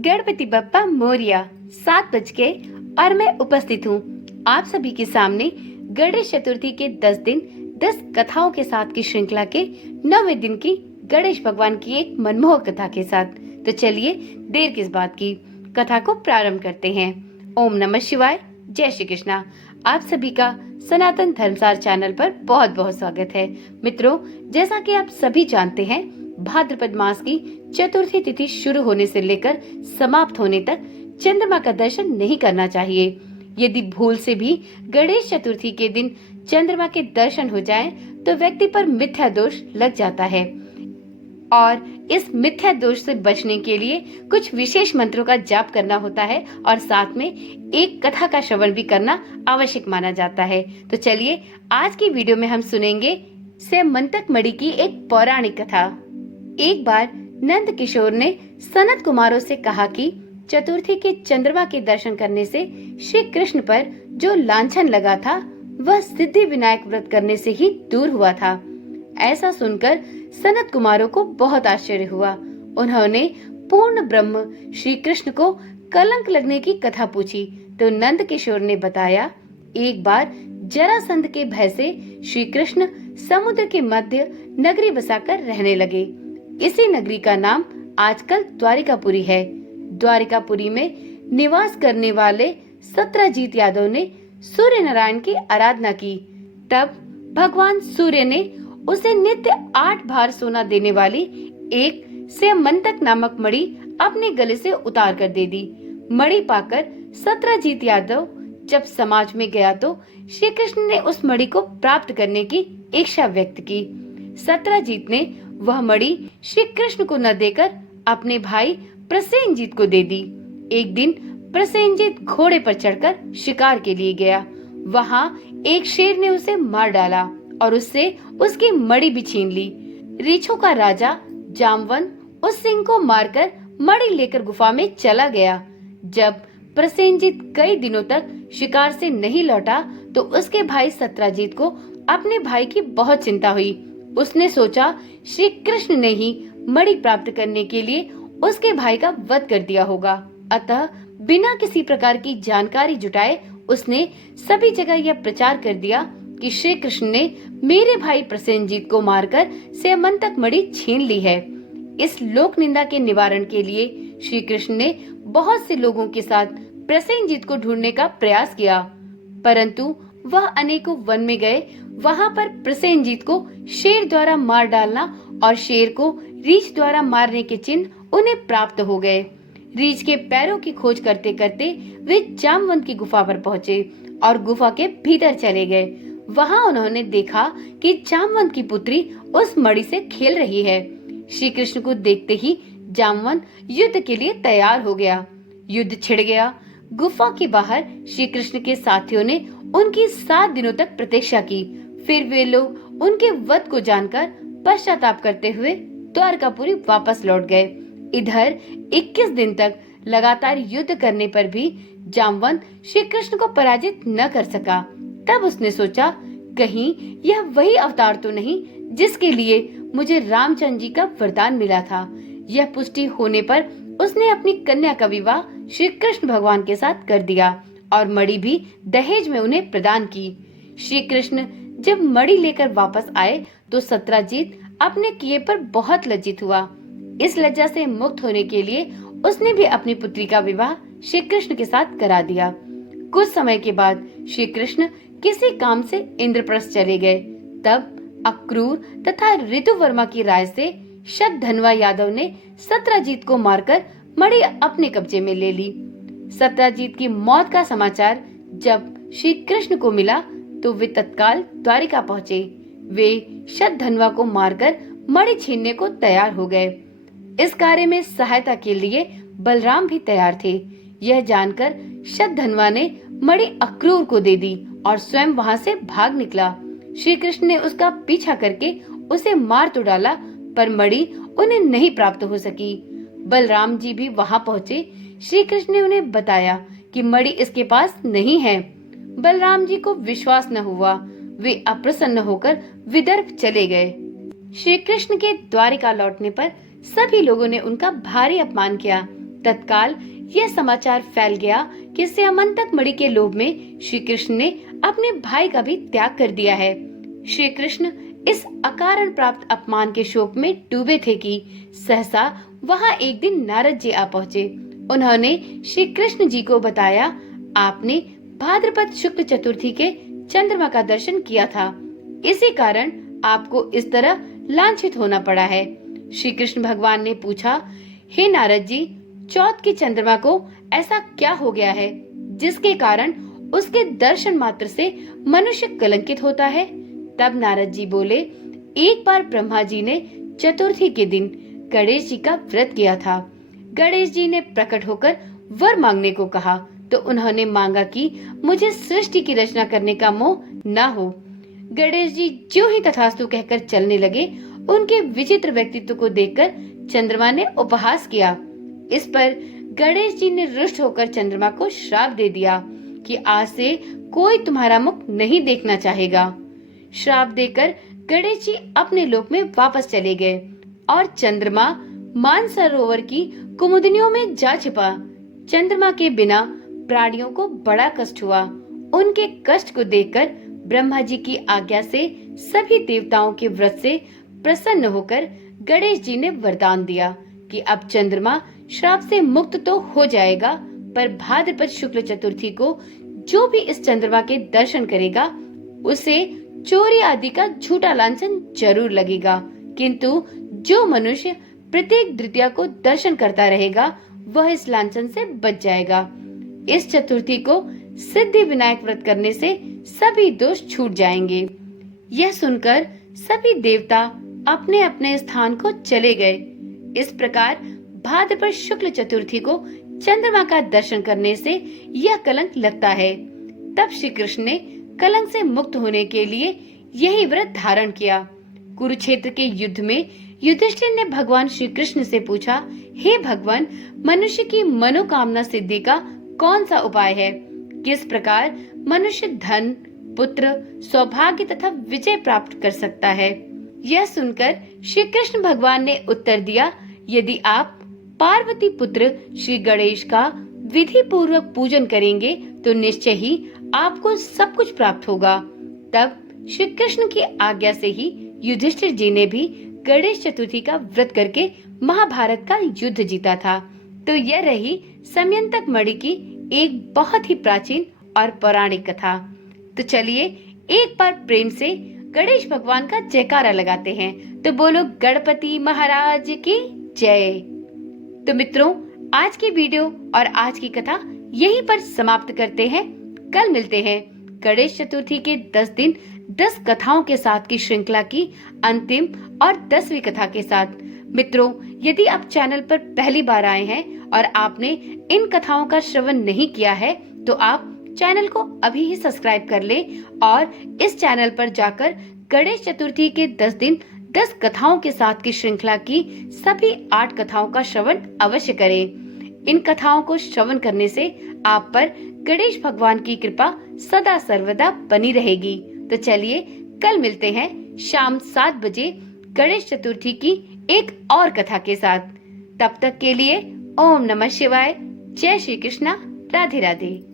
गणपति बप्पा मोरिया 7 बज गए और मैं उपस्थित हूँ आप सभी के सामने गणेश चतुर्थी के 10 दिन 10 कथाओं के साथ की श्रृंखला के 9वें दिन की गणेश भगवान की एक मनमोहक कथा के साथ। तो चलिए देर किस बात की, कथा को प्रारंभ करते हैं। ओम नमः शिवाय, जय श्री कृष्णा। आप सभी का सनातन धर्मसार चैनल पर बहुत बहुत स्वागत है। मित्रों, जैसा कि आप सभी जानते हैं, भाद्रपद मास की चतुर्थी तिथि शुरू होने से लेकर समाप्त होने तक चंद्रमा का दर्शन नहीं करना चाहिए। यदि भूल से भी गणेश चतुर्थी के दिन चंद्रमा के दर्शन हो जाएं, तो व्यक्ति पर मिथ्या दोष लग जाता है और इस मिथ्या दोष से बचने के लिए कुछ विशेष मंत्रों का जाप करना होता है और साथ में एक कथा का श्रवण भी करना आवश्यक माना जाता है। तो चलिए आज की वीडियो में हम सुनेंगे स्यमंतक मणि की एक पौराणिक कथा। एक बार नंद किशोर ने सनत कुमारों से कहा कि चतुर्थी के चंद्रमा के दर्शन करने से श्री कृष्ण पर जो लांछन लगा था वह सिद्धि विनायक व्रत करने से ही दूर हुआ था। ऐसा सुनकर सनत कुमारों को बहुत आश्चर्य हुआ। उन्होंने पूर्ण ब्रह्म श्री कृष्ण को कलंक लगने की कथा पूछी तो नंद किशोर ने बताया, एक बार जरासंध के भय से श्री कृष्ण समुद्र के मध्य नगरी बसाकर रहने लगे। इसी नगरी का नाम आजकल द्वारिकापुरी है। द्वारिकापुरी में निवास करने वाले सत्रजीत यादव ने सूर्य नारायण की आराधना की। तब भगवान सूर्य ने उसे नित्य 8 भार सोना देने वाली एक स्यमंतक नामक मणि अपने गले से उतार कर दे दी। मणि पाकर सत्रजीत यादव जब समाज में गया तो श्री कृष्ण ने उस मणि को प्राप्त करने की इच्छा व्यक्त की। सत्रजीत ने वह मणि श्री कृष्ण को न देकर अपने भाई प्रसेनजीत को दे दी। एक दिन प्रसेनजीत घोड़े पर चढ़कर शिकार के लिए गया। वहाँ एक शेर ने उसे मार डाला और उससे उसकी मणि भी छीन ली। रीछों का राजा जामवंत उस सिंह को मारकर मणि लेकर गुफा में चला गया। जब प्रसेनजीत कई दिनों तक शिकार से नहीं लौटा तो उसके भाई सत्रजीत को अपने भाई की बहुत चिंता हुई। उसने सोचा श्री कृष्ण ने ही मणि प्राप्त करने के लिए उसके भाई का वध कर दिया होगा। अतः बिना किसी प्रकार की जानकारी जुटाए उसने सभी जगह यह प्रचार कर दिया कि श्री कृष्ण ने मेरे भाई प्रसेनजीत को मारकर स्यमंतक मणि छीन ली है। इस लोक निंदा के निवारण के लिए श्री कृष्ण ने बहुत से लोगों के साथ प्रसेनजीत को ढूंढने का प्रयास किया, परंतु वह अनेकों वन में गए। वहाँ पर प्रसेनजीत को शेर द्वारा मार डालना और शेर को रीछ द्वारा मारने के चिन्ह उन्हें प्राप्त हो गए। रीछ के पैरों की खोज करते करते वे जामवंत की गुफा पर पहुँचे और गुफा के भीतर चले गए। वहाँ उन्होंने देखा कि जामवंत की पुत्री उस मणि से खेल रही है। श्री कृष्ण को देखते ही जामवंत युद्ध के लिए तैयार हो गया। युद्ध छिड़ गया। गुफा के बाहर श्री कृष्ण के साथियों ने उनकी 7 दिनों तक प्रतीक्षा की। फिर वे लोग उनके वध को जानकर पश्चाताप करते हुए द्वारकापुरी वापस लौट गए। इधर 21 दिन तक लगातार युद्ध करने पर भी जामवंत श्री कृष्ण को पराजित न कर सका। तब उसने सोचा, कहीं यह वही अवतार तो नहीं जिसके लिए मुझे रामचंद्र जी का वरदान मिला था। यह पुष्टि होने पर उसने अपनी कन्या का विवाह श्री कृष्ण भगवान के साथ कर दिया और मणि भी दहेज में उन्हें प्रदान की। श्री कृष्ण जब मणि लेकर वापस आए तो सत्रजीत अपने किए पर बहुत लज्जित हुआ। इस लज्जा से मुक्त होने के लिए उसने भी अपनी पुत्री का विवाह श्री कृष्ण के साथ करा दिया। कुछ समय के बाद श्री कृष्ण किसी काम से इंद्रप्रस्थ चले गए। तब अक्रूर तथा ऋतुवर्मा की राय से शतधन्वा यादव ने सत्रजीत को मारकर मणि अपने कब्जे में ले ली। सत्रजीत की मौत का समाचार जब श्री कृष्ण को मिला तो वे तत्काल द्वारिका पहुँचे। वे शतधन्वा को मारकर मणि छीनने को तैयार हो गए। इस कार्य में सहायता के लिए बलराम भी तैयार थे। यह जानकर शतधन्वा ने मणि अक्रूर को दे दी और स्वयं वहां से भाग निकला। श्री कृष्ण ने उसका पीछा करके उसे मार तो डाला, पर मणि उन्हें नहीं प्राप्त हो सकी। बलराम जी भी वहां पहुँचे। श्री कृष्ण ने उन्हें बताया कि मणि इसके पास नहीं है। बलराम जी को विश्वास न हुआ। वे अप्रसन्न होकर विदर्भ चले गए। श्री कृष्ण के द्वारिका लौटने पर सभी लोगों ने उनका भारी अपमान किया। तत्काल यह समाचार फैल गया कि स्यमंतक मणि के लोभ में श्री कृष्ण ने अपने भाई का भी त्याग कर दिया है। श्री कृष्ण इस अकारण प्राप्त अपमान के शोक में डूबे थे कि सहसा वहां एक दिन नारद जी आ पहुँचे। उन्होंने श्री कृष्ण जी को बताया, आपने भाद्रपद शुक्ल चतुर्थी के चंद्रमा का दर्शन किया था, इसी कारण आपको इस तरह लांछित होना पड़ा है। श्री कृष्ण भगवान ने पूछा, हे नारद जी, चौथ की चंद्रमा को ऐसा क्या हो गया है जिसके कारण उसके दर्शन मात्र से मनुष्य कलंकित होता है? तब नारद जी बोले, एक बार ब्रह्मा जी ने चतुर्थी के दिन गणेश जी का व्रत किया था। गणेश जी ने प्रकट होकर वर मांगने को कहा तो उन्होंने मांगा कि मुझे सृष्टि की रचना करने का मोह न हो। गणेश जी जो ही तथास्तु कहकर चलने लगे, उनके विचित्र व्यक्तित्व को देखकर चंद्रमा ने उपहास किया। इस पर गणेश जी ने रुष्ट होकर चंद्रमा को श्राप दे दिया कि आज से कोई तुम्हारा मुख नहीं देखना चाहेगा। श्राप देकर गणेश जी अपने लोक में वापस चले गए और चंद्रमा मानसरोवर की कुमुदनियों में जा छिपा। चंद्रमा के बिना प्राणियों को बड़ा कष्ट हुआ। उनके कष्ट को देखकर ब्रह्मा जी की आज्ञा से सभी देवताओं के व्रत से प्रसन्न होकर गणेश जी ने वरदान दिया कि अब चंद्रमा श्राप से मुक्त तो हो जाएगा, पर भाद्रपद शुक्ल चतुर्थी को जो भी इस चंद्रमा के दर्शन करेगा उसे चोरी आदि का झूठा लांछन जरूर लगेगा, किंतु जो मनुष्य प्रत्येक द्वितीया को दर्शन करता रहेगा वह इस लांछन से बच जाएगा। इस चतुर्थी को सिद्धि विनायक व्रत करने से सभी दोष छूट जाएंगे। यह सुनकर सभी देवता अपने अपने स्थान को चले गए। इस प्रकार भाद्रपद शुक्ल चतुर्थी को चंद्रमा का दर्शन करने से यह कलंक लगता है। तब श्री कृष्ण ने कलंक से मुक्त होने के लिए यही व्रत धारण किया। कुरुक्षेत्र के युद्ध में युधिष्ठिर ने भगवान श्री कृष्ण से पूछा, हे भगवान, मनुष्य की मनोकामना सिद्धि का कौन सा उपाय है? किस प्रकार मनुष्य धन, पुत्र, सौभाग्य तथा विजय प्राप्त कर सकता है? यह सुनकर श्री कृष्ण भगवान ने उत्तर दिया, यदि आप पार्वती पुत्र श्री गणेश का विधि पूर्वक पूजन करेंगे तो निश्चय ही आपको सब कुछ प्राप्त होगा। तब श्री कृष्ण की आज्ञा से ही युधिष्ठिर जी ने भी गणेश चतुर्थी का व्रत करके महाभारत का युद्ध जीता था। तो यह रही स्यमंतक मणि की एक बहुत ही प्राचीन और पौराणिक कथा। तो चलिए एक बार प्रेम से गणेश भगवान का जयकारा लगाते हैं। तो बोलो गणपति महाराज की जय। तो मित्रों, आज की वीडियो और आज की कथा यहीं पर समाप्त करते हैं। कल मिलते हैं गणेश चतुर्थी के 10 दिन 10 कथाओं के साथ की श्रृंखला की अंतिम और 10वीं कथा के साथ। मित्रों, यदि आप चैनल पर पहली बार आए हैं और आपने इन कथाओं का श्रवण नहीं किया है तो आप चैनल को अभी ही सब्सक्राइब कर ले और इस चैनल पर जाकर गणेश चतुर्थी के 10 दिन 10 कथाओं के साथ की श्रृंखला की सभी 8 कथाओं का श्रवण अवश्य करें। इन कथाओं को श्रवण करने से आप पर गणेश भगवान की कृपा सदा सर्वदा बनी रहेगी। तो चलिए कल मिलते हैं शाम 7 बजे गणेश चतुर्थी की एक और कथा के साथ। तब तक के लिए ओम नमः शिवाय, जय श्री कृष्णा, राधे राधे।